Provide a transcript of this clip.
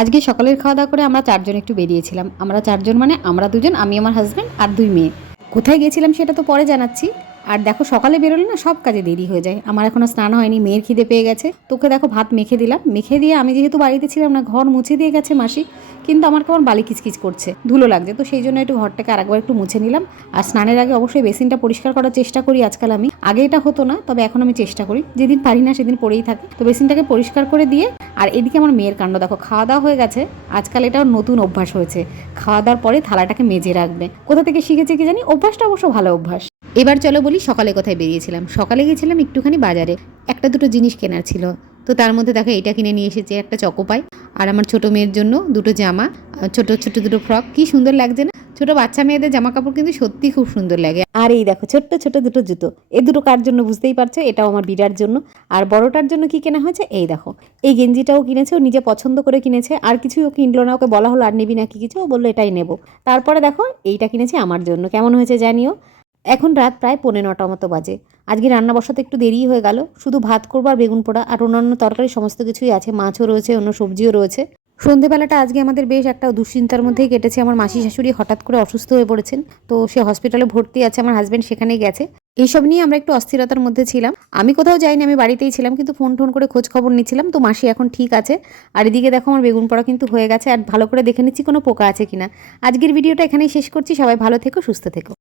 আজকে সকালের খাওয়া দাওয়া করে আমরা চারজন একটু বেরিয়েছিলাম। আমরা চারজন মানে আমরা দুজন, আমি আমার হাজব্যান্ড আর দুই মেয়ে। কোথায় গেছিলাম সেটা তো পরে জানাচ্ছি। আর দেখো সকালে বেরোলে না সব কাজে দেরি হয়ে যায়। আমার এখনও স্নান হয়নি, মেয়ের খিদে পেয়ে গেছে। তোকে দেখো ভাত মেখে দিলাম, মেখে দিয়ে আমি যেহেতু বাড়িতে ছিলাম না, ঘর মুছে দিয়ে গেছে মাসি, কিন্তু আমার কেমন বালি কিচকিচ করছে, ধুলো লাগছে, তো সেই জন্য একটু ঘরটাকে আরেকবার একটু মুছে নিলাম। আর স্নানের আগে অবশ্যই বেসিনটা পরিষ্কার করার চেষ্টা করি আজকাল আমি। আগে এটা হতো না, তবে এখন আমি চেষ্টা করি, যেদিন পারি না সেদিন পড়েই থাকে। তো বেসিনটাকে পরিষ্কার করে দিয়ে, আর এদিকে আমার মেয়ের কাণ্ড দেখো, খাওয়া দাওয়া হয়ে গেছে। আজকাল এটাও নতুন অভ্যাস হয়েছে, খাওয়া দাওয়ার পরে থালাটাকে মেজে রাখবে। কোথা থেকে শিখেছে কি জানি, অভ্যাসটা অবশ্য ভালো অভ্যাস। এবার চলো বলি সকালে কোথায় বেরিয়েছিলাম। সকালে গেছিলাম একটুখানি বাজারে, একটা দুটো জিনিস কেনার ছিল। তো তার মধ্যে দেখো এটা কিনে নিয়ে এসেছি, একটা চকোপাই। আর আমার ছোটো মেয়ের জন্য দুটো জামা, ছোট ছোট দুটো ফ্রক, কি সুন্দর লাগছে না? ছোট বাচ্চা মেয়েদের জামা কাপড় কিন্তু সত্যি খুব সুন্দর লাগে। আর এই দেখো ছোট্ট ছোট দুটো জুতো, এই দুটো কার জন্য বুঝতেই পারছো, এটাও আমার বিরার জন্য। আর বড়টার জন্য কি কেনা হয়েছে, এই দেখো এই গেঞ্জিটাও কিনেছে, ও নিজে পছন্দ করে কিনেছে। আর কিছুই ও কিনলো না, ওকে বলা হলো আর নিবি নাকি কিছু, ও বললো এটাই নেবো। তারপরে দেখো এইটা কিনেছে আমার জন্য, কেমন হয়েছে জানিও। এখন রাত প্রায় 9:45 মতো বাজে। আজকে রান্না বসাতে একটু দেরি হয়ে গেল, শুধু ভাত করবো আর বেগুন পোড়া, আর অন্যান্য তরকারি সমস্ত কিছুই আছে, মাছও রয়েছে, অন্য সবজিও রয়েছে। সন্ধেবেলাটা আজকে আমাদের বেশ একটা দুশ্চিন্তার মধ্যেই কেটেছে। আমার মাসি শাশুড়ি হঠাৎ করে অসুস্থ হয়ে পড়েছেন, তো সে হসপিটালে ভর্তি আছে, আমার হাজব্যান্ড সেখানেই গেছে। এইসব নিয়ে আমরা একটু অস্থিরতার মধ্যে ছিলাম। আমি কোথাও যাইনি, আমি বাড়িতেই ছিলাম, কিন্তু ফোন টোন করে খোঁজ খবর নিচ্ছিলাম। তো মাসি এখন ঠিক আছে। আর এদিকে দেখো আমার বেগুন পোড়া কিন্তু হয়ে গেছে, আর ভালো করে দেখে নিচ্ছি কোনো পোকা আছে কিনা। আজকের ভিডিওটা এখানেই শেষ করছি। সবাই ভালো থেকো, সুস্থ থেকো।